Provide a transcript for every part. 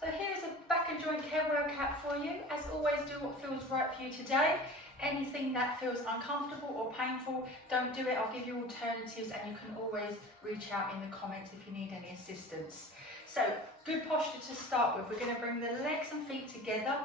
So here's a back and joint care workout for you. As always, do what feels right for you today. Anything that feels uncomfortable or painful, don't do it. I'll give you alternatives and you can always reach out in the comments if you need any assistance. So, good posture to start with. We're going to bring the legs and feet together,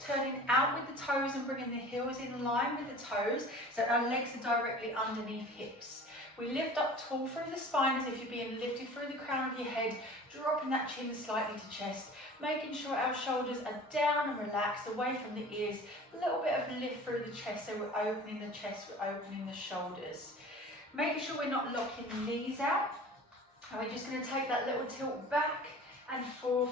turning out with the toes and bringing the heels in line with the toes, so our legs are directly underneath hips. We lift up tall through the spine as if you're being lifted through the crown of your head, dropping that chin slightly to chest, making sure our shoulders are down and relaxed, away from the ears, a little bit of lift through the chest, so we're opening the chest, we're opening the shoulders. Making sure we're not locking the knees out, and we're just going to take that little tilt back and forth,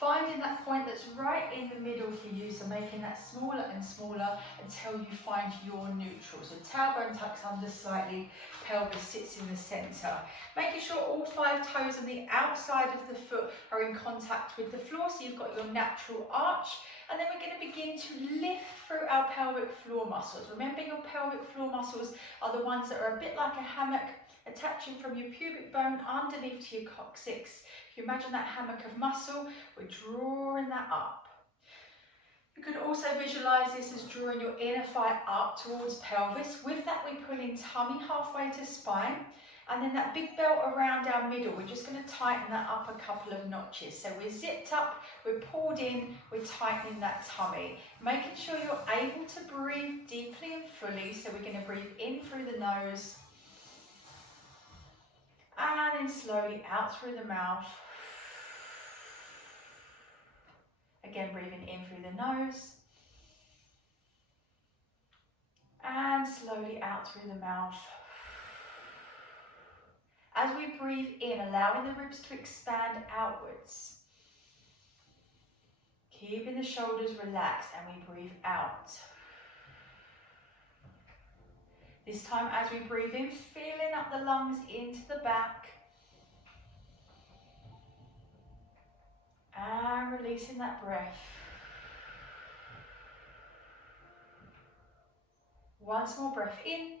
finding that point that's right in the middle for you, so making that smaller and smaller until you find your neutral. So tailbone tucks under slightly, pelvis sits in the centre. Making sure all 5 toes on the outside of the foot are in contact with the floor, so you've got your natural arch. And then we're going to begin to lift through our pelvic floor muscles. Remember, your pelvic floor muscles are the ones that are a bit like a hammock, attaching from your pubic bone underneath to your coccyx. If you imagine that hammock of muscle, we're drawing that up. You could also visualise this as drawing your inner thigh up towards pelvis. With that, we pull in tummy halfway to spine, and then that big belt around our middle, we're just going to tighten that up a couple of notches. So we're zipped up, we're pulled in, we're tightening that tummy. Making sure you're able to breathe deeply and fully, so we're going to breathe in through the nose, and then slowly out through the mouth. Again, breathing in through the nose, and slowly out through the mouth. As we breathe in, allowing the ribs to expand outwards, keeping the shoulders relaxed, and we breathe out. This time, as we breathe in, filling up the lungs into the back, and releasing that breath. Once more breath in.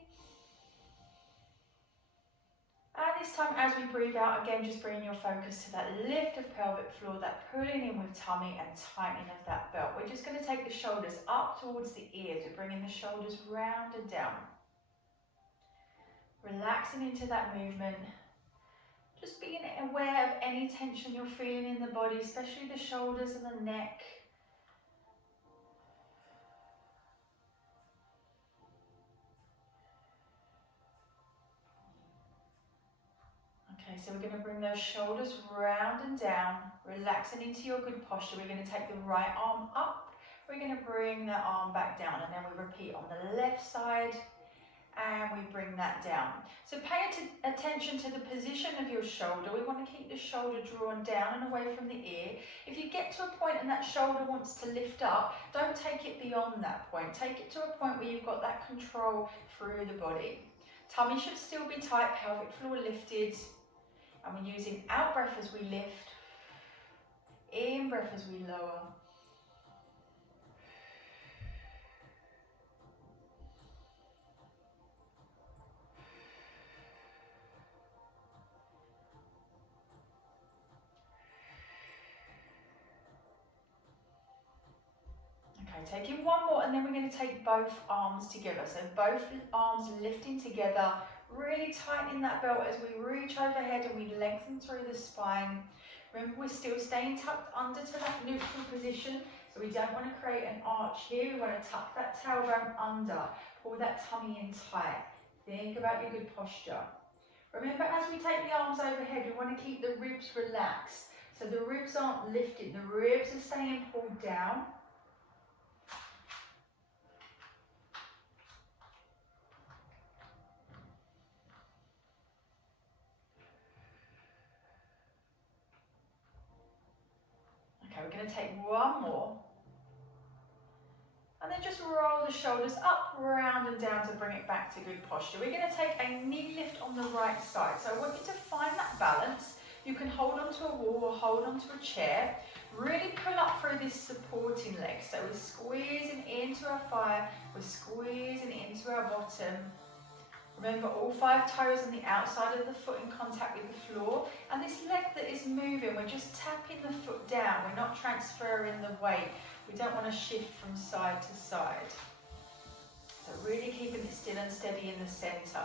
And this time, as we breathe out, again, just bringing your focus to that lift of pelvic floor, that pulling in with tummy and tightening of that belt. We're just going to take the shoulders up towards the ears. We're bringing the shoulders round and down. Relaxing into that movement. Just being aware of any tension you're feeling in the body, especially the shoulders and the neck. Okay, so we're going to bring those shoulders round and down, relaxing into your good posture. We're going to take the right arm up, we're going to bring the arm back down, and then we repeat on the left side, and we bring that down. So pay attention to the position of your shoulder. We want to keep the shoulder drawn down and away from the ear. If you get to a point and that shoulder wants to lift up, don't take it beyond that point. Take it to a point where you've got that control through the body. Tummy should still be tight, pelvic floor lifted. And we're using out breath as we lift, in breath as we lower. Okay, taking one more, and then we're going to take both arms together. So both arms lifting together, really tightening that belt as we reach overhead and we lengthen through the spine. Remember, we're still staying tucked under to that neutral position, so we don't want to create an arch here. We want to tuck that tailbone under, pull that tummy in tight. Think about your good posture. Remember, as we take the arms overhead, we want to keep the ribs relaxed. So the ribs aren't lifted, the ribs are staying pulled down. We're going to take one more, and then just roll the shoulders up, round and down to bring it back to good posture. We're going to take a knee lift on the right side. So I want you to find that balance. You can hold onto a wall or hold onto a chair. Really pull up through this supporting leg. So we're squeezing into our thigh, we're squeezing into our bottom. Remember, all 5 toes on the outside of the foot in contact with the floor, and And this leg that is moving, we're just tapping the foot down. We're not transferring the weight. We don't want to shift from side to side. So really keeping it still and steady in the center.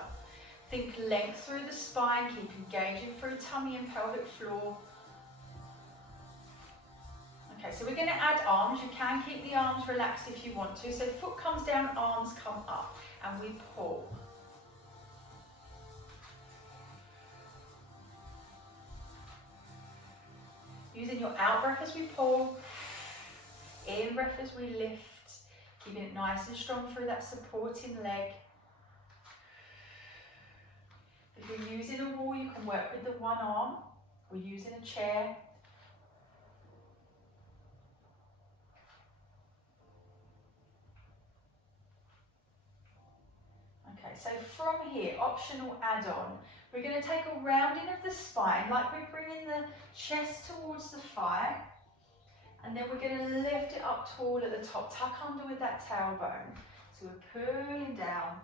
Think length through the spine, keep engaging through tummy and pelvic floor. Okay, so we're going to add arms. You can keep the arms relaxed if you want to. So foot comes down, arms come up, and we pull. Using your out breath as we pull, in breath as we lift, keeping it nice and strong through that supporting leg. If you're using a wall, you can work with the one arm, or using a chair. Okay, so from here, optional add-on, we're going to take a rounding of the spine, like we're bringing the chest towards the thigh, and then we're going to lift it up tall at the top, tuck under with that tailbone. So we're pulling down,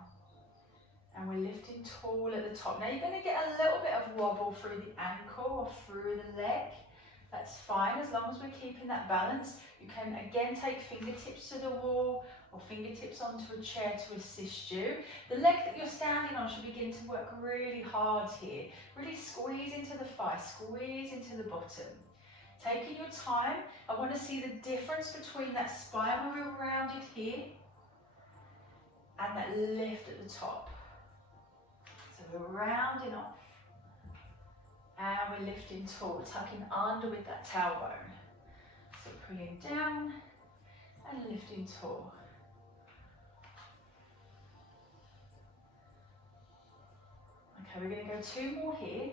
and we're lifting tall at the top. Now you're going to get a little bit of wobble through the ankle or through the leg. That's fine, as long as we're keeping that balance. You can again take fingertips to the wall or fingertips onto a chair to assist you. The leg that you're standing on should begin to work really hard here. Really squeeze into the thigh, squeeze into the bottom. Taking your time, I want to see the difference between that spine where we're rounded here and that lift at the top. So we're rounding off and we're lifting tall, tucking under with that tailbone. So pulling down and lifting tall. Okay, we're going to go 2 more here.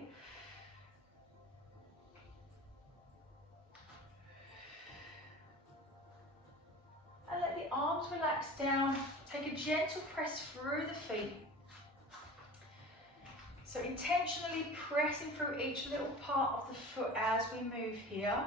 And let the arms relax down. Take a gentle press through the feet. So intentionally pressing through each little part of the foot as we move here.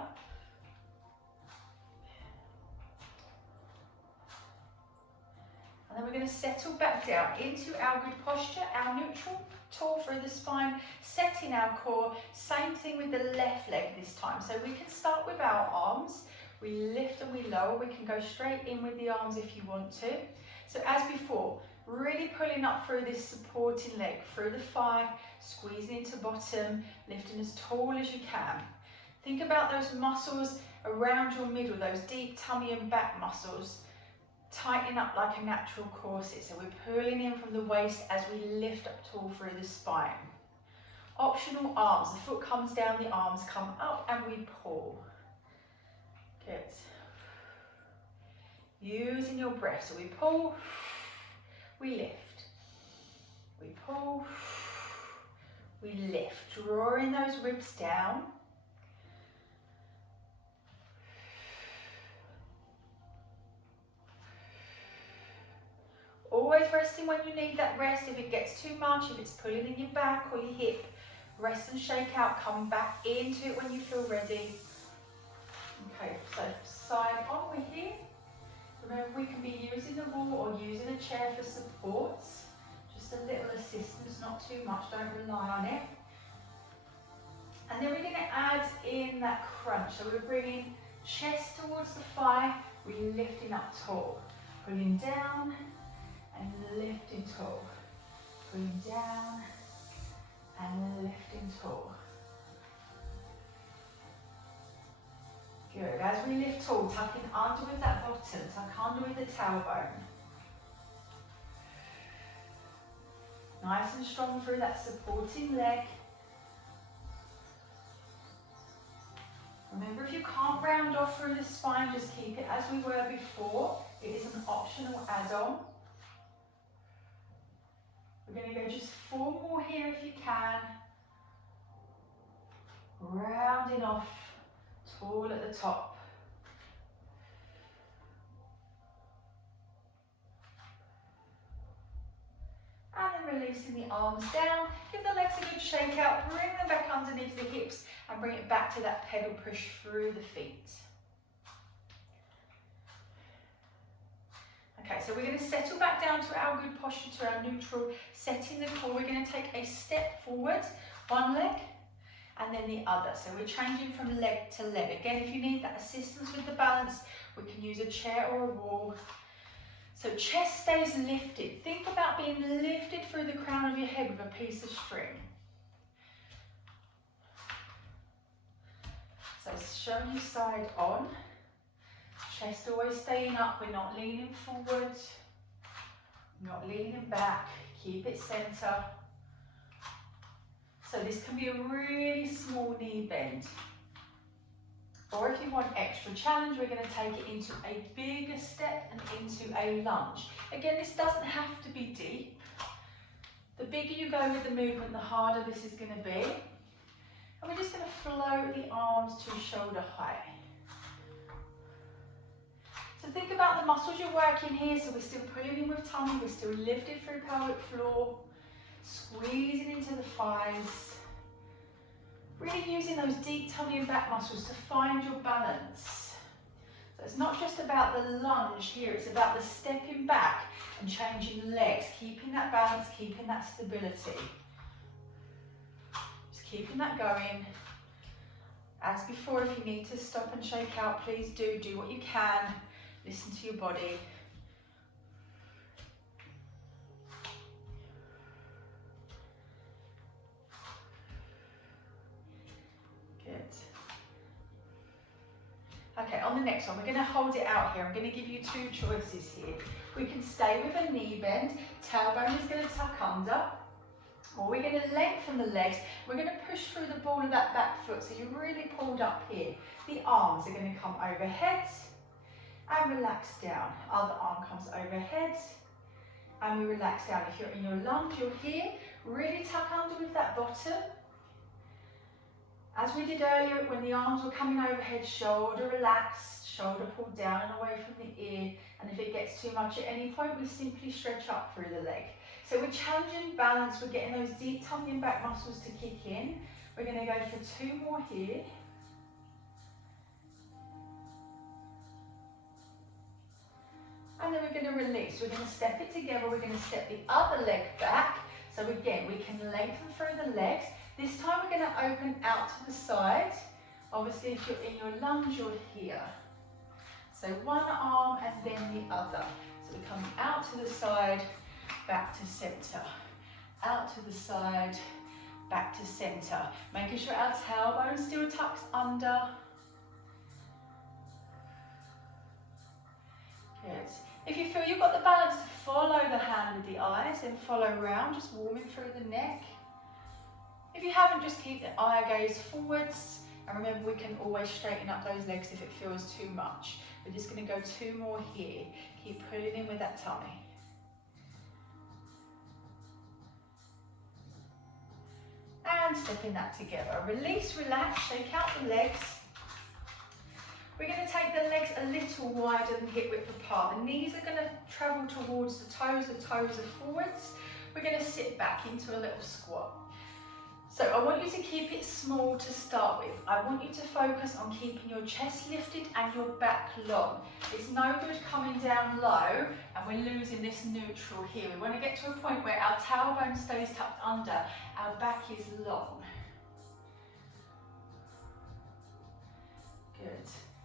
And then we're going to settle back down into our good posture, our neutral, tall through the spine, setting our core. Same thing with the left leg this time. So we can start with our arms. We lift and we lower. We can go straight in with the arms if you want to. So as before, really pulling up through this supporting leg, through the thigh, squeezing into bottom, lifting as tall as you can. Think about those muscles around your middle, those deep tummy and back muscles. Tighten up like a natural corset. So we're pulling in from the waist as we lift up tall through the spine. Optional arms. The foot comes down, the arms come up, and we pull. Good. Using your breath. So we pull, we lift. We pull, we lift. Drawing those ribs down. Always resting when you need that rest. If it gets too much, if it's pulling in your back or your hip, rest and shake out. Come back into it when you feel ready. Okay, so side on, we're here. Remember, we can be using the wall or using a chair for supports. Just a little assistance, not too much, don't rely on it. And then we're going to add in that crunch. So we're bringing chest towards the thigh, we're lifting up tall, pulling down, and lifting tall, pulling down and lifting tall. Good, as we lift tall, tucking under with that bottom, tuck under with the tailbone. Nice and strong through that supporting leg. Remember, if you can't round off through the spine, just keep it as we were before. It is an optional add-on. We're going to go just 4 more here if you can. Rounding off, tall at the top. And then releasing the arms down. Give the legs a good shake out. Bring them back underneath the hips and bring it back to that pedal push through the feet. Okay, so we're going to settle back down to our good posture, to our neutral, setting the core. We're going to take a step forward, one leg, and then the other. So we're changing from leg to leg. Again, if you need that assistance with the balance, we can use a chair or a wall. So chest stays lifted. Think about being lifted through the crown of your head with a piece of string. So show you side on. Chest always staying up. We're not leaning forward, not leaning back. Keep it center. So this can be a really small knee bend. Or if you want extra challenge, we're going to take it into a bigger step and into a lunge. Again, this doesn't have to be deep. The bigger you go with the movement, the harder this is going to be. And we're just going to float the arms to shoulder height. So think about the muscles you're working here. So we're still pulling in with tummy, we're still lifted through pelvic floor, squeezing into the thighs. Really using those deep tummy and back muscles to find your balance. So it's not just about the lunge here, it's about the stepping back and changing legs, keeping that balance, keeping that stability. Just keeping that going. As before, if you need to stop and shake out, please do what you can. Listen to your body. Okay, on the next one, we're going to hold it out here. I'm going to give you two choices here. We can stay with a knee bend, tailbone is going to tuck under, or we're going to lengthen the legs. We're going to push through the ball of that back foot, so you're really pulled up here. The arms are going to come overhead and relax down. Other arm comes overhead and we relax down. If you're in your lunge, you're here. Really tuck under with that bottom. As we did earlier, when the arms were coming overhead, shoulder relaxed, shoulder pulled down and away from the ear. And if it gets too much at any point, we simply stretch up through the leg. So we're challenging balance, we're getting those deep tummy and back muscles to kick in. We're going to go for two more here. And then we're going to release. We're going to step it together, we're going to step the other leg back. So again, we can lengthen through the legs. This time we're going to open out to the side. Obviously, if you're in your lunge, you're here. So one arm and then the other. So we're coming out to the side, back to center. Out to the side, back to center. Making sure our tailbone still tucks under. Good. If you feel you've got the balance to follow the hand with the eyes, then follow round, just warming through the neck. If you haven't, just keep the eye gaze forwards. And remember, we can always straighten up those legs if it feels too much. We're just going to go two more here. Keep pulling in with that tummy. And stepping that together. Release, relax, shake out the legs. We're going to take the legs a little wider than hip width apart. The knees are going to travel towards the toes are forwards. We're going to sit back into a little squat. So I want you to keep it small to start with. I want you to focus on keeping your chest lifted and your back long. It's no good coming down low and we're losing this neutral here. We want to get to a point where our tailbone stays tucked under, our back is long. Good.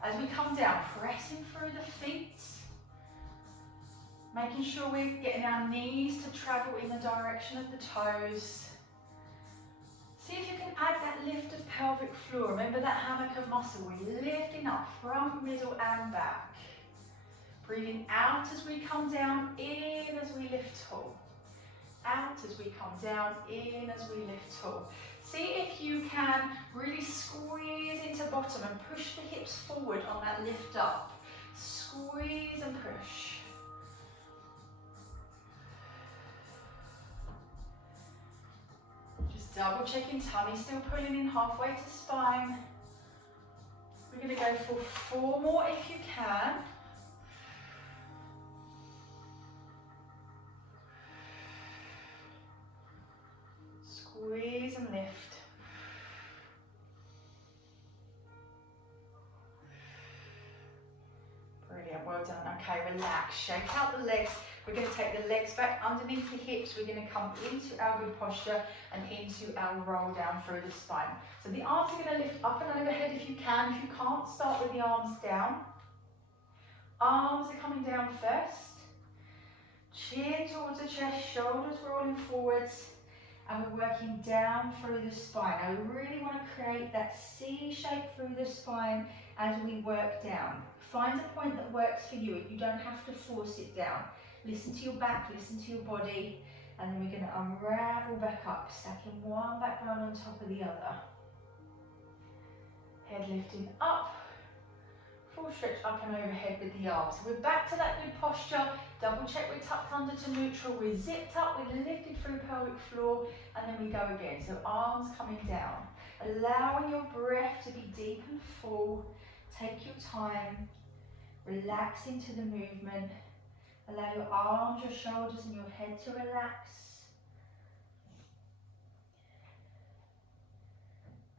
As we come down, pressing through the feet, making sure we're getting our knees to travel in the direction of the toes. See if you can add that lift of pelvic floor. Remember that hammock of muscle. We're lifting up front, middle and back. Breathing out as we come down, in as we lift tall. Out as we come down, in as we lift tall. See if you can really squeeze into bottom and push the hips forward on that lift up. Squeeze and push. Double checking tummy, still pulling in halfway to spine. We're going to go for 4 more if you can. Squeeze and lift. Brilliant, well done. Okay, relax, shake out the legs. We're going to take the legs back underneath the hips. We're going to come into our good posture and into our roll down through the spine. So the arms are going to lift up and overhead if you can. If you can't, start with the arms down. Arms are coming down first. Chin towards the chest, shoulders rolling forwards. And we're working down through the spine. Now we really want to create that C shape through the spine as we work down. Find a point that works for you. You don't have to force it down. Listen to your back, listen to your body, and then we're going to unravel back up, stacking one back bone on top of the other. Head lifting up, full stretch up and overhead with the arms. So we're back to that good posture. Double check we're tucked under to neutral. We're zipped up, we're lifted through pelvic floor, and then we go again. So arms coming down. Allowing your breath to be deep and full. Take your time. Relax into the movement. Allow your arms, your shoulders, and your head to relax.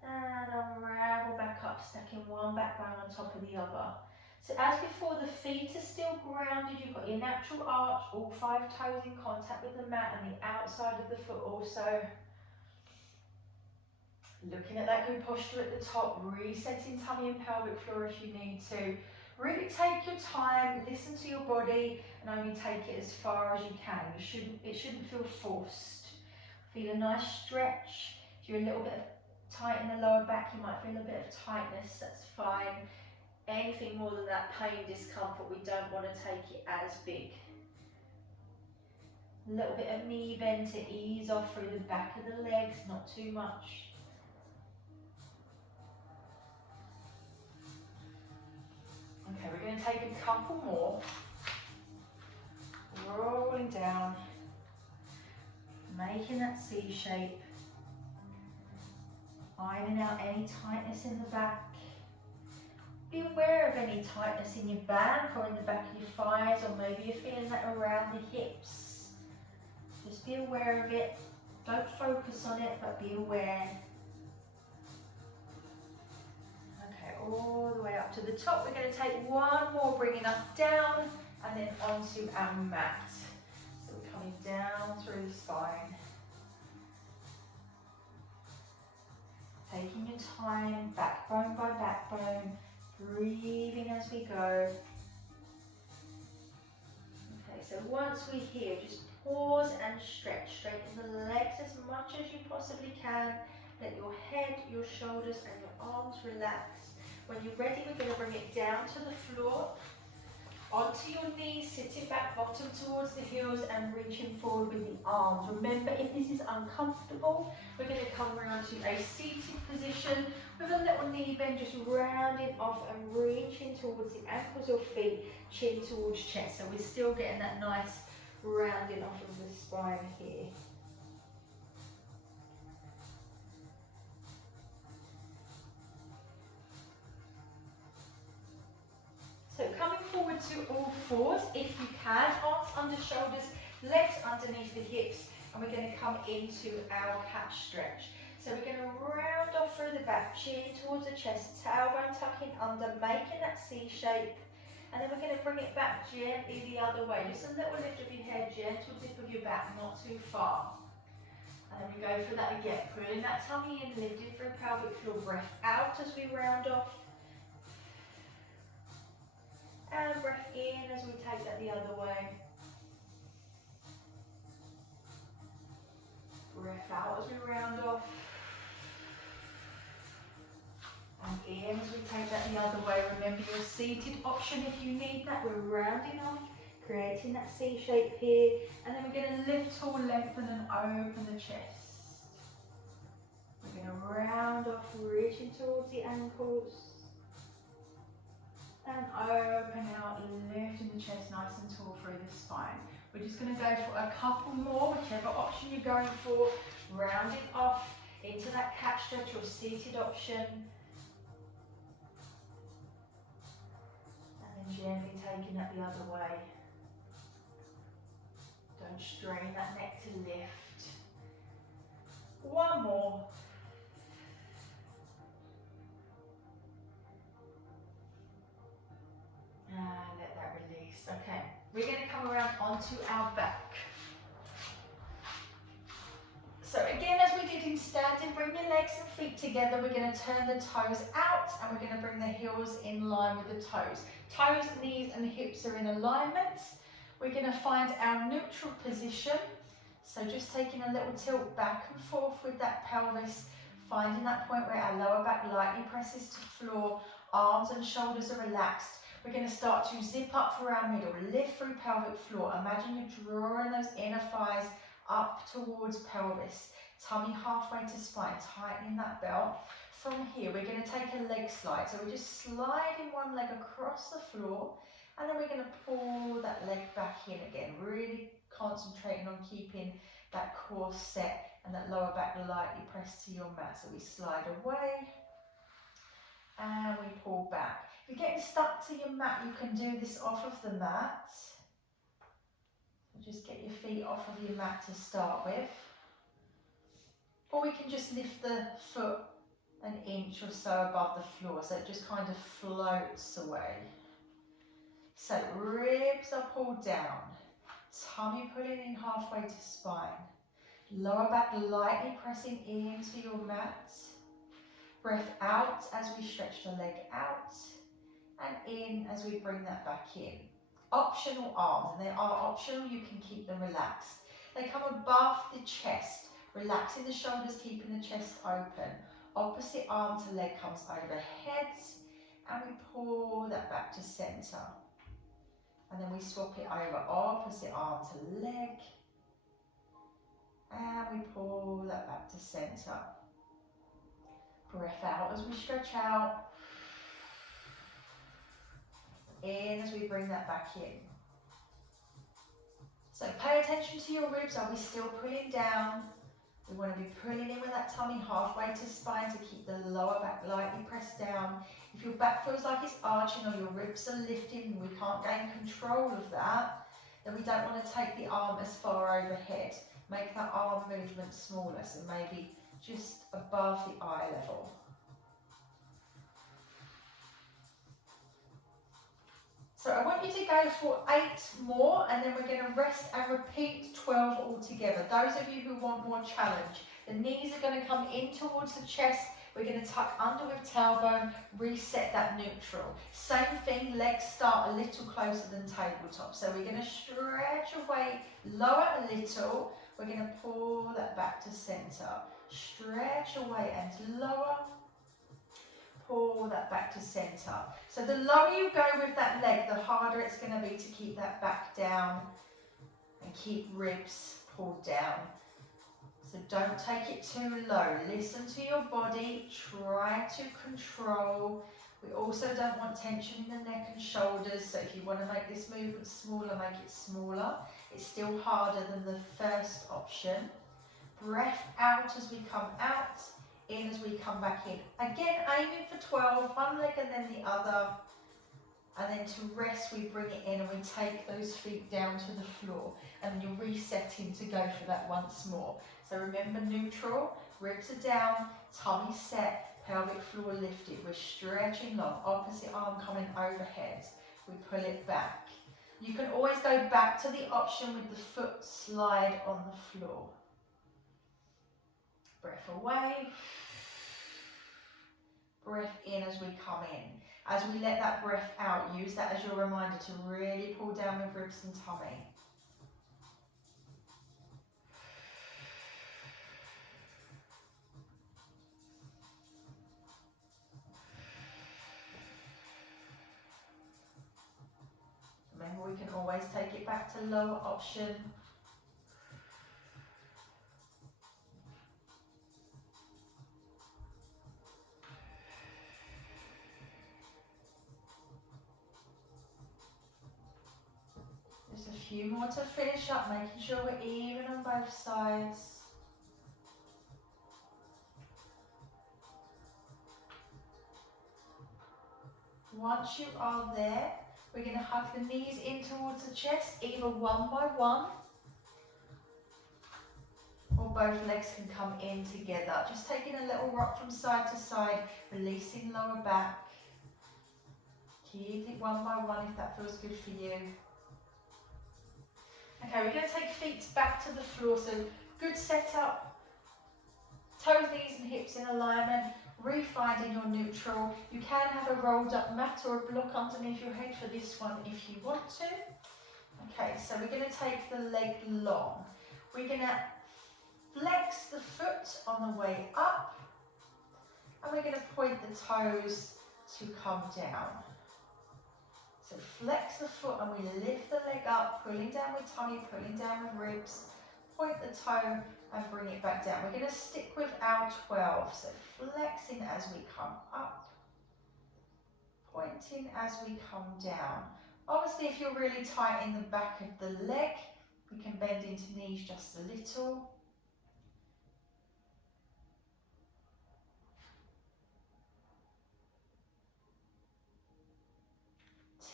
And unravel back up, stacking one back bone on top of the other. So as before, the feet are still grounded. You've got your natural arch, all 5 toes in contact with the mat and the outside of the foot also. Looking at that good posture at the top, resetting tummy and pelvic floor if you need to. Really take your time, listen to your body, and only take it as far as you can. It shouldn't feel forced. Feel a nice stretch. If you're a little bit tight in the lower back, you might feel a bit of tightness, that's fine. Anything more than that pain, discomfort, we don't want to take it as big. A little bit of knee bend to ease off through the back of the legs, not too much. Okay, we're going to take a couple more. Rolling down, making that C shape. Ironing out any tightness in the back. Be aware of any tightness in your back or in the back of your thighs, or maybe you're feeling that around the hips. Just be aware of it. Don't focus on it, but be aware. Okay, all the way up to the top. We're going to take one more, bringing us down and then onto our mat. So we're coming down through the spine. Taking your time, backbone by backbone, breathing as we go. Okay, so once we're here, just pause and stretch. Straighten the legs as much as you possibly can. Let your head, your shoulders and your arms relax. When you're ready, we're going to bring it down to the floor. Onto your knees, sitting back, bottom towards the heels and reaching forward with the arms. Remember, if this is uncomfortable, we're going to come around to a seated position with a little knee bend, just rounding off and reaching towards the ankles or feet, chin towards chest. So we're still getting that nice rounding off of the spine here. So coming forward to all fours, if you can, arms under shoulders, legs underneath the hips, and we're going to come into our cat stretch. So we're going to round off through the back, chin towards the chest, tailbone tucking under, making that C shape, and then we're going to bring it back gently the other way. Just a little lift of your head, gentle dip of your back, not too far. And then we go for that again, pulling that tummy in, lifting through pelvic floor, breath out as we round off. And breath in as we take that the other way. Breath out as we round off. And in as we take that the other way. Remember your seated option if you need that. We're rounding off, creating that C shape here. And then we're going to lift tall, lengthen and open the chest. We're going to round off, reaching towards the ankles. And open out, lifting the chest nice and tall through the spine. We're just going to go for a couple more, whichever option you're going for. Rounding off into that cat stretch or seated option. And then gently taking that the other way. Don't strain that neck to lift. One more. And let that release. Okay, we're going to come around onto onto our back. So again, as we did in standing, bring your legs and feet together. We're going to turn the toes out and we're going to bring the heels in line with the toes. Toes, knees and hips are in alignment. We're going to find our neutral position. So just taking a little tilt back and forth with that pelvis, finding that point where our lower back lightly presses to floor, arms and shoulders are relaxed. We're going to start to zip up through our middle, lift through pelvic floor. Imagine you're drawing those inner thighs up towards pelvis, tummy halfway to spine, tightening that belt. From here, we're going to take a leg slide. So we're just sliding one leg across the floor, and then we're going to pull that leg back in again, really concentrating on keeping that core set and that lower back lightly pressed to your mat. So we slide away, and we pull back. If you're getting stuck to your mat, you can do this off of the mat. Just get your feet off of your mat to start with. Or we can just lift the foot an inch or so above the floor, so it just kind of floats away. So ribs are pulled down, tummy pulling in halfway to spine, lower back lightly pressing into your mat. Breath out as we stretch the leg out, and in as we bring that back in. Optional arms, and they are optional, you can keep them relaxed. They come above the chest, relaxing the shoulders, keeping the chest open. Opposite arm to leg comes overhead, and we pull that back to center. And then we swap it over, opposite arm to leg, and we pull that back to center. Breath out as we stretch out. In as we bring that back in. So pay attention to your ribs. Are we still pulling down? We want to be pulling in with that tummy halfway to spine to keep the lower back lightly pressed down. If your back feels like it's arching or your ribs are lifting and we can't gain control of that, then we don't want to take the arm as far overhead. Make that arm movement smaller, so maybe just above the eye level. So I want you to go for 8 more, and then we're going to rest and repeat 12 altogether. Those of you who want more challenge, the knees are going to come in towards the chest. We're going to tuck under with tailbone, reset that neutral. Same thing, legs start a little closer than tabletop. So we're going to stretch away, lower a little. We're going to pull that back to center. Stretch away and lower. Pull that back to center. So the lower you go with that leg, the harder it's going to be to keep that back down and keep ribs pulled down. So don't take it too low. Listen to your body. Try to control. We also don't want tension in the neck and shoulders. So if you want to make this movement smaller, make it smaller. It's still harder than the first option. Breath out as we come out. In as we come back in. Again, aiming for 12, one leg and then the other. And then to rest, we bring it in and we take those feet down to the floor. And then you're resetting to go for that once more. So remember, neutral, ribs are down, tummy set, pelvic floor lifted. We're stretching long, opposite arm coming overhead. We pull it back. You can always go back to the option with the foot slide on the floor. Breath away. Breath in as we come in. As we let that breath out, use that as your reminder to really pull down with ribs and tummy. Remember, we can always take it back to lower option. Just a few more to finish up, making sure we're even on both sides. Once you are there, we're going to hug the knees in towards the chest, either one by one, or both legs can come in together. Just taking a little rock from side to side, releasing lower back. Keep it one by one if that feels good for you. Okay, we're going to take feet back to the floor, so good setup, toes, knees and hips in alignment, refinding your neutral. You can have a rolled up mat or a block underneath your head for this one if you want to. Okay, so we're going to take the leg long. We're going to flex the foot on the way up, and we're going to point the toes to come down. So flex the foot and we lift the leg up, pulling down with tummy, pulling down with ribs, point the toe and bring it back down. We're going to stick with our 12, so flexing as we come up, pointing as we come down. Obviously, if you're really tight in the back of the leg, we can bend into knees just a little.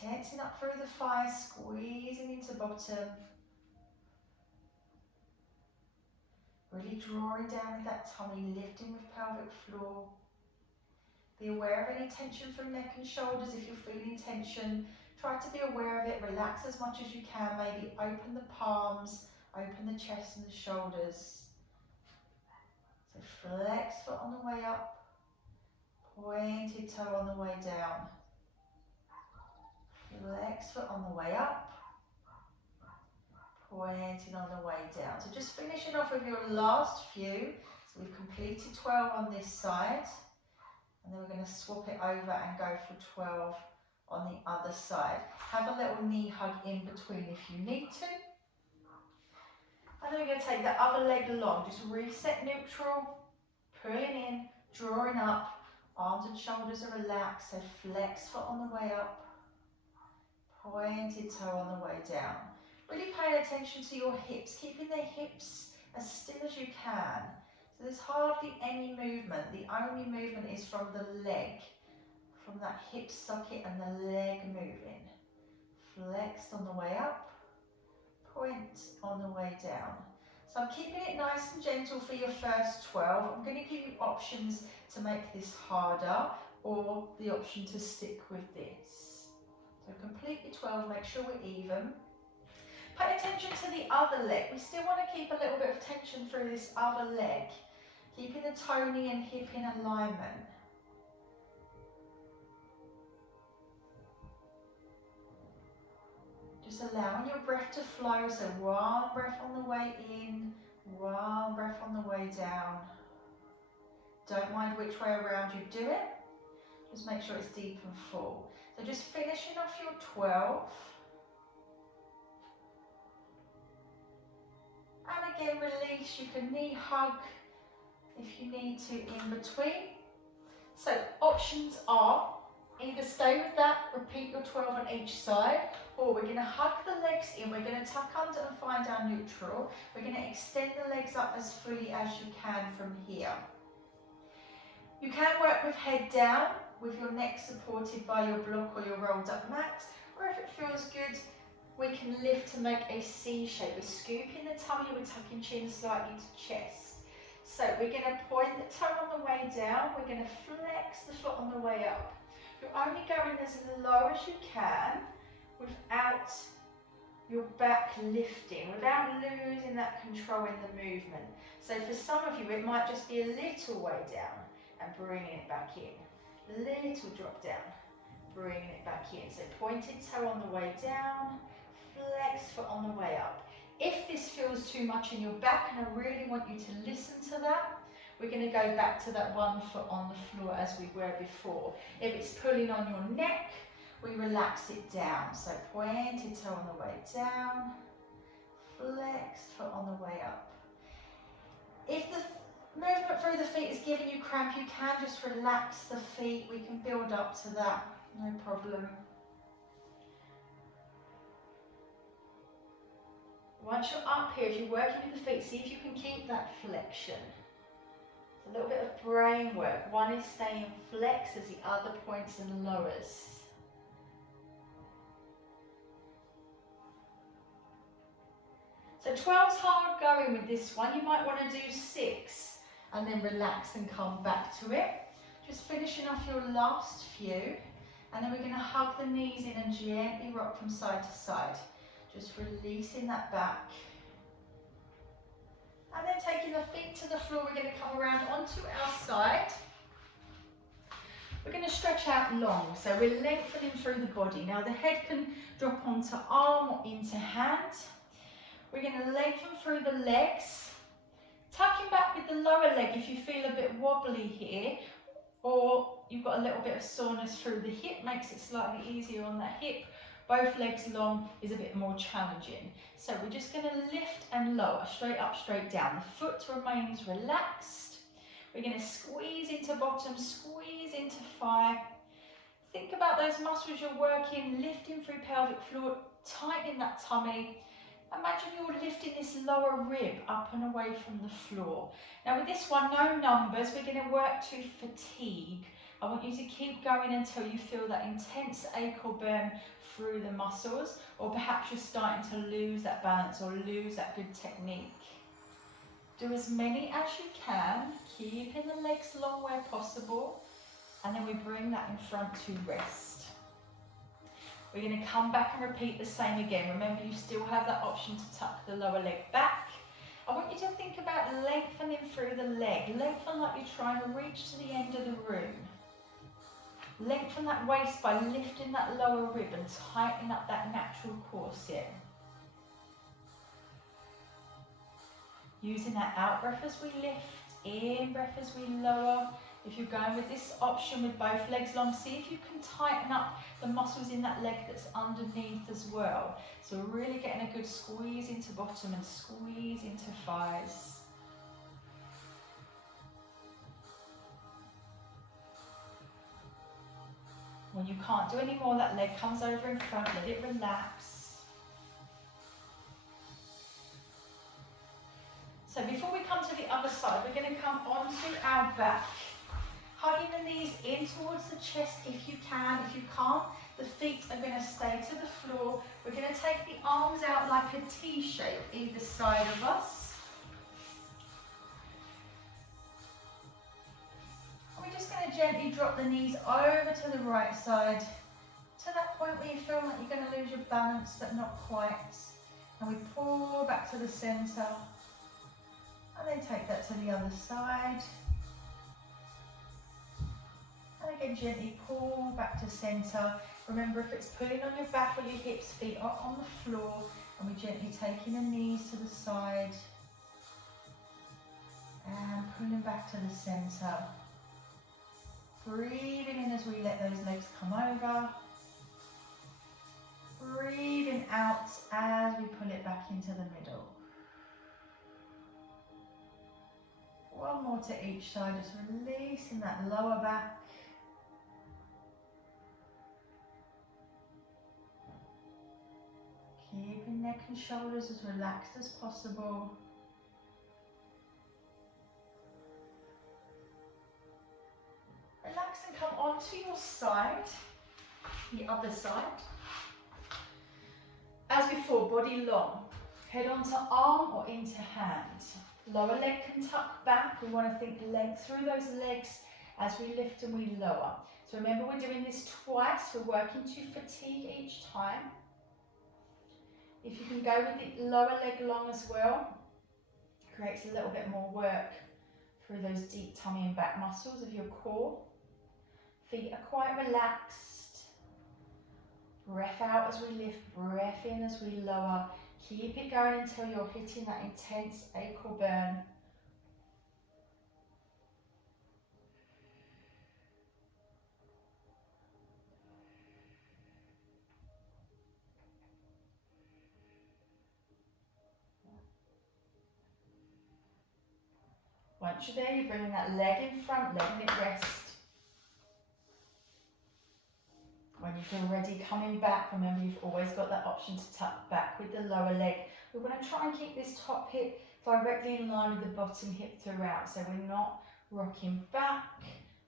Tensing up through the thighs, squeezing into bottom. Really drawing down with that tummy, lifting with pelvic floor. Be aware of any tension from neck and shoulders. If you're feeling tension, try to be aware of it. Relax as much as you can. Maybe open the palms, open the chest and the shoulders. So flex foot on the way up, pointed toe on the way down. Flex foot on the way up, pointing on the way down. So just finishing off with your last few. So we've completed 12 on this side, and then we're going to swap it over and go for 12 on the other side. Have a little knee hug in between if you need to. And then we're going to take the other leg long, just reset neutral, pulling in, drawing up, arms and shoulders are relaxed, so flex foot on the way up, pointed toe on the way down. Really paying attention to your hips, keeping the hips as still as you can. So there's hardly any movement. The only movement is from the leg, from that hip socket and the leg moving. Flexed on the way up, point on the way down. So I'm keeping it nice and gentle for your first 12. I'm going to give you options to make this harder or the option to stick with this. So complete your 12, make sure we're even. Pay attention to the other leg. We still want to keep a little bit of tension through this other leg, keeping the toe, knee and hip in alignment. Just allowing your breath to flow, so one breath on the way in, one breath on the way down. Don't mind which way around you do it, just make sure it's deep and full. So just finishing off your 12. And again, release. You can knee hug if you need to in between. So options are either stay with that, repeat your 12 on each side, or we're going to hug the legs in, we're going to tuck under and find our neutral. We're going to extend the legs up as fully as you can from here. You can work with head down, with your neck supported by your block or your rolled up mat, or if it feels good, we can lift to make a C shape. We're scooping the tummy, we're tucking chin slightly to chest. So we're going to point the toe on the way down, we're going to flex the foot on the way up. You're only going as low as you can without your back lifting, without losing that control in the movement. So for some of you, it might just be a little way down and bringing it back in. Little drop down, bringing it back in. So pointed toe on the way down, flex foot on the way up. If this feels too much in your back, and I really want you to listen to that, we're going to go back to that one foot on the floor as we were before. If it's pulling on your neck, we relax it down. So pointed toe on the way down, flexed foot on the way up. If the movement through the feet is giving you cramp, you can just relax the feet. We can build up to that, no problem. Once you're up here, if you're working with the feet, see if you can keep that flexion. It's a little bit of brain work. One is staying flexed as the other points and lowers. So 12's hard going with this one. You might want to do 6 and then relax and come back to it. Just finishing off your last few, and then we're going to hug the knees in and gently rock from side to side. Just releasing that back. And then taking the feet to the floor, we're going to come around onto our side. We're going to stretch out long, so we're lengthening through the body. Now the head can drop onto arm or into hand. We're going to lengthen through the legs, tucking back with the lower leg if you feel a bit wobbly here, or you've got a little bit of soreness through the hip, makes it slightly easier on that hip. Both legs long is a bit more challenging. So we're just going to lift and lower, straight up, straight down. The foot remains relaxed. We're going to squeeze into bottom, squeeze into thigh. Think about those muscles you're working, lifting through pelvic floor, tightening that tummy. Imagine you're lifting this lower rib up and away from the floor. Now with this one, no numbers, we're going to work to fatigue. I want you to keep going until you feel that intense ache or burn through the muscles, or perhaps you're starting to lose that balance or lose that good technique. Do as many as you can, keeping the legs long where possible, and then we bring that in front to rest. We're going to come back and repeat the same again. Remember, you still have that option to tuck the lower leg back. I want you to think about lengthening through the leg. Lengthen like you're trying to reach to the end of the room. Lengthen that waist by lifting that lower rib and tightening up that natural corset. Using that out breath as we lift, in breath as we lower. If you're going with this option with both legs long, see if you can tighten up the muscles in that leg that's underneath as well. So we're really getting a good squeeze into bottom and squeeze into thighs. When you can't do any more, that leg comes over in front, let it relax. So before we come to the other side, we're going to come onto our back. Hugging the knees in towards the chest if you can. If you can't, the feet are going to stay to the floor. We're going to take the arms out like a T shape either side of us. We're just going to gently drop the knees over to the right side, to that point where you feel like you're going to lose your balance, but not quite. And we pull back to the centre. And then take that to the other side. And again, gently pull back to centre. Remember, if it's pulling on your back or your hips, feet are on the floor. And we're gently taking the knees to the side. And pulling back to the centre. Breathing in as we let those legs come over. Breathing out as we pull it back into the middle. One more to each side, just releasing that lower back. Keeping neck and shoulders as relaxed as possible. Relax and come onto your side, the other side. As before, body long. Head onto arm or into hand. Lower leg can tuck back. We want to think length through those legs as we lift and we lower. So remember, we're doing this twice. We're working to fatigue each time. If you can go with the lower leg long as well, creates a little bit more work through those deep tummy and back muscles of your core. Feet are quite relaxed. Breath out as we lift, breath in as we lower. Keep it going until you're hitting that intense ache or burn. Once you're there, you're bringing that leg in front, letting it rest. When you feel ready, coming back, remember you've always got that option to tuck back with the lower leg. We're going to try and keep this top hip directly in line with the bottom hip throughout, so we're not rocking back,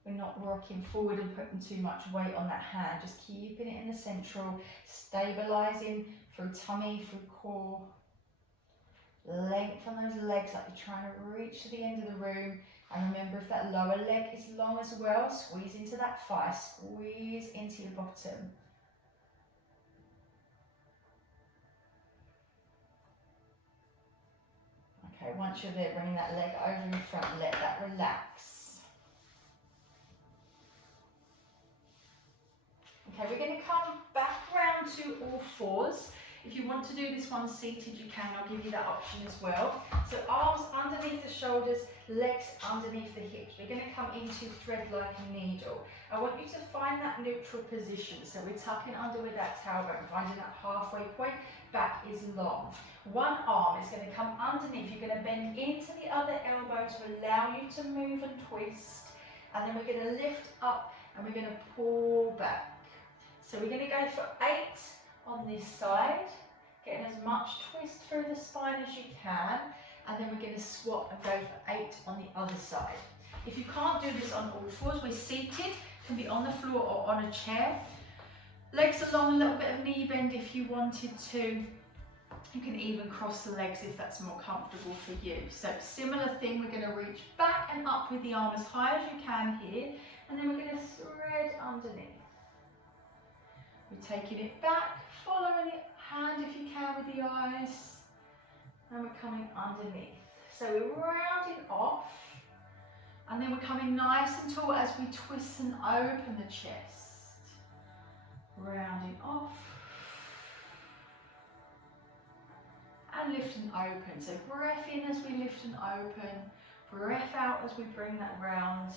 we're not rocking forward and putting too much weight on that hand, just keeping it in the central, stabilising through tummy, through core. Lengthen those legs like you're trying to reach to the end of the room. And remember, if that lower leg is long as well, squeeze into that thigh, squeeze into your bottom. Okay, once you're there, bring that leg over in front, let that relax. Okay, we're going to come back round to all fours. If you want to do this one seated, you can. I'll give you that option as well. So arms underneath the shoulders, legs underneath the hips. We're going to come into thread like a needle. I want you to find that neutral position. So we're tucking under with that tailbone, finding that halfway point. Back is long. One arm is going to come underneath. You're going to bend into the other elbow to allow you to move and twist. And then we're going to lift up and we're going to pull back. So we're going to go for 8 on this side, getting as much twist through the spine as you can, and then we're going to swap and go for 8 on the other side. If you can't do this on all fours, we're seated, can be on the floor or on a chair. Legs along, a little bit of knee bend if you wanted to. You can even cross the legs if that's more comfortable for you. So similar thing, we're going to reach back and up with the arm as high as you can here, and then we're going to thread underneath. We're taking it back, following it, hand if you can with the eyes, and we're coming underneath. So we're rounding off, and then we're coming nice and tall as we twist and open the chest. Rounding off, and lift and open. So breath in as we lift and open, breath out as we bring that round.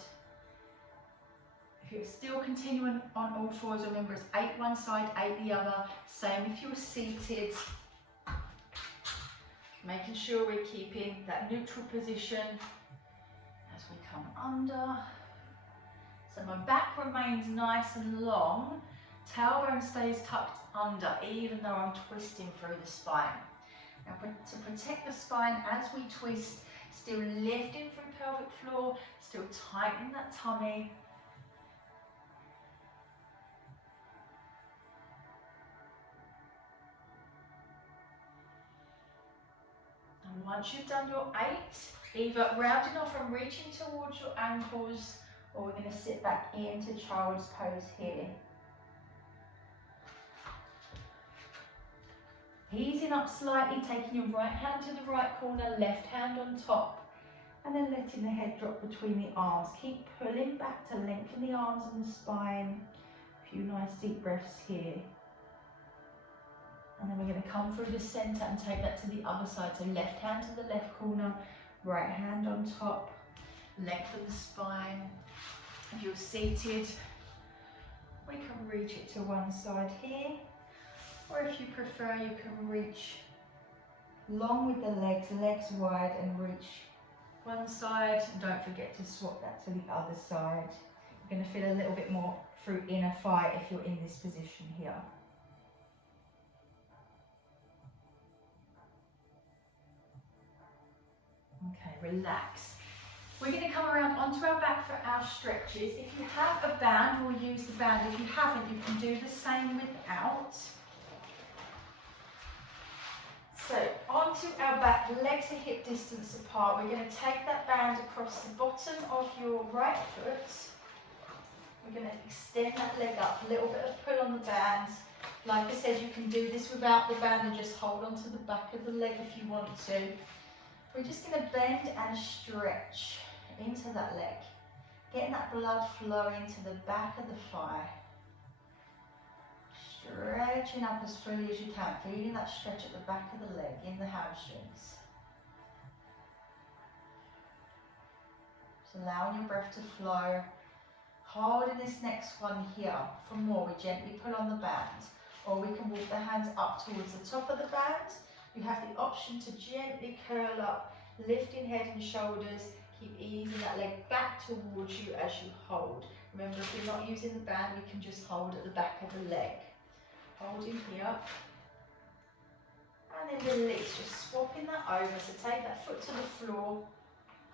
If you're still continuing on all fours, remember it's 8 one side, 8 the other. Same if you're seated. Making sure we're keeping that neutral position as we come under. So my back remains nice and long. Tailbone stays tucked under, even though I'm twisting through the spine. Now to protect the spine as we twist, still lifting through pelvic floor, still tightening that tummy. And once you've done your 8, either rounding off and reaching towards your ankles, or we're going to sit back into child's pose here. Easing up slightly, taking your right hand to the right corner, left hand on top, and then letting the head drop between the arms. Keep pulling back to lengthen the arms and the spine. A few nice deep breaths here. And then we're going to come through the centre and take that to the other side. So left hand to the left corner, right hand on top, lengthen the spine. If you're seated, we can reach it to one side here. Or if you prefer, you can reach long with the legs, legs wide, and reach one side. And don't forget to swap that to the other side. You're going to feel a little bit more through inner thigh if you're in this position here. Okay, relax. We're going to come around onto our back for our stretches. If you have a band, we'll use the band. If you haven't, you can do the same without. So onto our back, legs are hip distance apart. We're going to take that band across the bottom of your right foot. We're going to extend that leg up, a little bit of pull on the band. Like I said, you can do this without the band and just hold onto the back of the leg if you want to. We're just going to bend and stretch into that leg, getting that blood flowing to the back of the thigh. Stretching up as fully as you can, feeling that stretch at the back of the leg, in the hamstrings. Just allowing your breath to flow. Holding this next one here. For more, we gently pull on the band, or we can walk the hands up towards the top of the band. You have the option to gently curl up, lifting head and shoulders. Keep easing that leg back towards you as you hold. Remember, if you're not using the band, we can just hold at the back of the leg. Holding here. And then release, just swapping that over. So take that foot to the floor,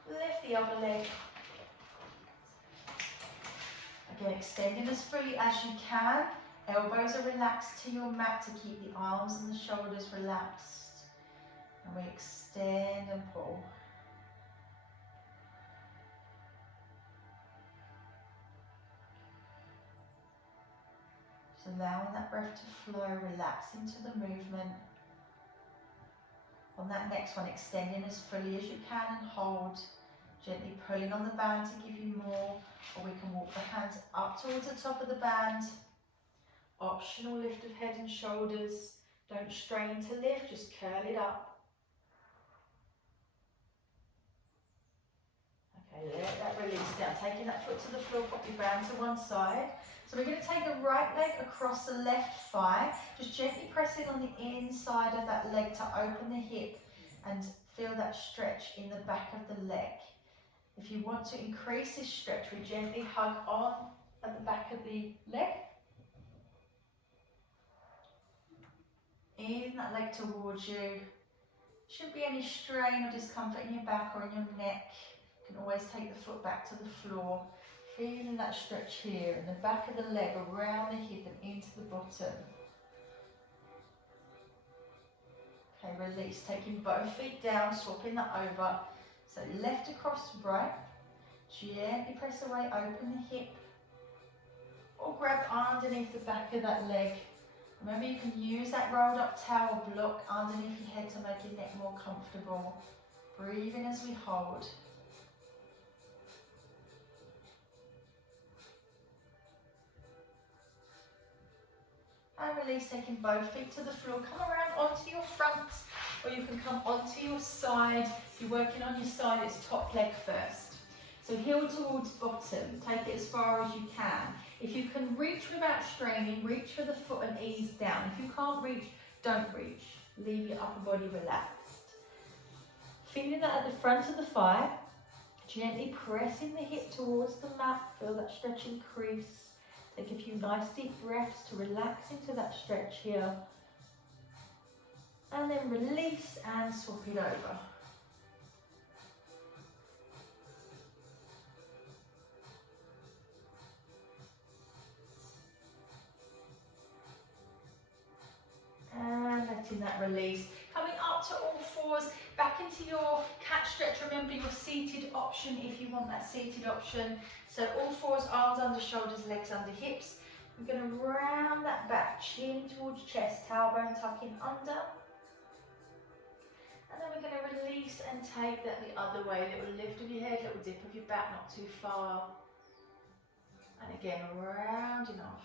lift the other leg. Again, extending as fully as you can. Elbows are relaxed to your mat to keep the arms and the shoulders relaxed. And we extend and pull. Just allowing that breath to flow, relax into the movement. On that next one, extending as fully as you can and hold. Gently pulling on the band to give you more, or we can walk the hands up towards the top of the band. Optional lift of head and shoulders. Don't strain to lift, just curl it up. Okay, let that release down. Taking that foot to the floor, pop your band to one side. So we're going to take the right leg across the left thigh. Just gently pressing on the inside of that leg to open the hip and feel that stretch in the back of the leg. If you want to increase this stretch, we gently hug on at the back of the leg. Easing that leg towards you. Shouldn't be any strain or discomfort in your back or in your neck. You can always take the foot back to the floor. Feeling that stretch here in the back of the leg, around the hip and into the bottom. Okay, release. Taking both feet down, swapping that over. So left across right. Gently press away, open the hip. Or grab underneath the back of that leg. Remember, you can use that rolled up towel block underneath your head to make your neck more comfortable. Breathing as we hold. And release, taking both feet to the floor. Come around onto your front, or you can come onto your side. If you're working on your side, it's top leg first. So heel towards bottom, take it as far as you can. If you can reach without straining, reach for the foot and ease down. If you can't reach, don't reach. Leave your upper body relaxed. Feeling that at the front of the thigh, gently pressing the hip towards the mat. Feel that stretch increase. Take a few nice deep breaths to relax into that stretch here. And then release and swap it over. And letting that release. Coming up to all fours, back into your cat stretch. Remember your seated option if you want that seated option. So all fours, arms under shoulders, legs under hips. We're going to round that back, chin towards chest, tailbone tucking under. And then we're going to release and take that the other way. Little lift of your head, little dip of your back, not too far. And again, rounding off.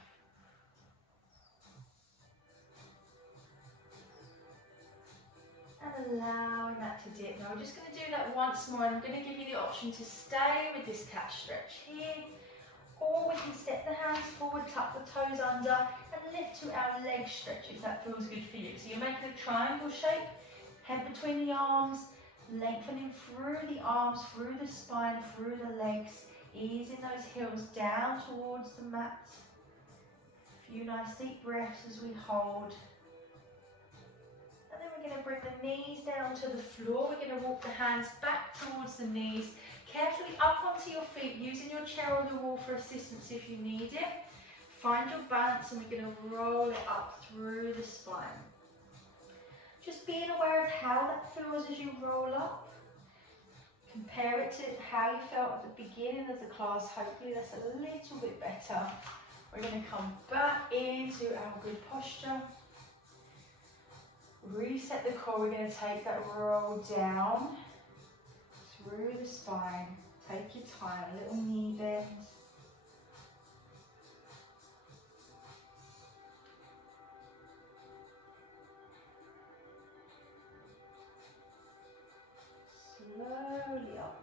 And allowing that to dip. Now we're just going to do that once more, and I'm going to give you the option to stay with this cat stretch here, or we can step the hands forward, tuck the toes under, and lift to our leg stretch if that feels good for you. So you're making a triangle shape, head between the arms, lengthening through the arms, through the spine, through the legs, easing those heels down towards the mat. A few nice deep breaths as we hold. We're going to bring the knees down to the floor. We're going to walk the hands back towards the knees, carefully up onto your feet, using your chair or the wall for assistance if you need it. Find your balance, and we're going to roll it up through the spine. Just being aware of how that feels as you roll up. Compare it to how you felt at the beginning of the class. Hopefully that's a little bit better. We're going to come back into our good posture. Reset the core. We're going to take that roll down through the spine. Take your time, a little knee bend. Slowly up.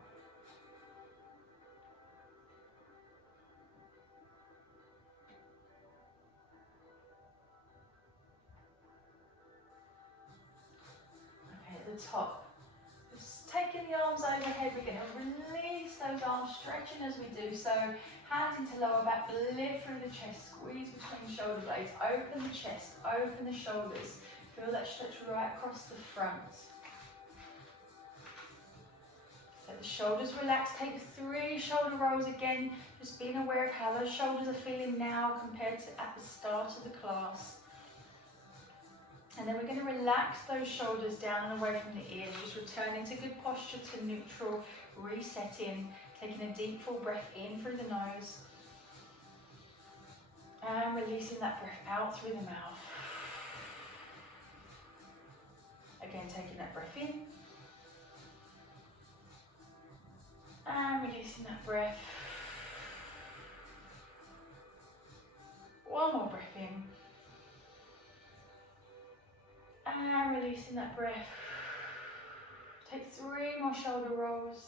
The top. Just taking the arms overhead, we're going to release those arms, stretching as we do so. Hands into lower back, lift through the chest, squeeze between shoulder blades, open the chest, open the shoulders. Feel that stretch right across the front. Let the shoulders relax, take 3 shoulder rolls again, just being aware of how those shoulders are feeling now compared to at the start of the class. And then we're going to relax those shoulders down and away from the ears, just returning to good posture, to neutral, resetting, taking a deep full breath in through the nose, and releasing that breath out through the mouth. Again, taking that breath in. And releasing that breath. One more breath in. And releasing that breath. Take 3 more shoulder rolls.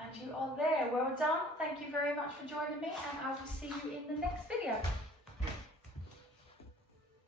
And you are there. Well done. Thank you very much for joining me, and I will see you in the next video.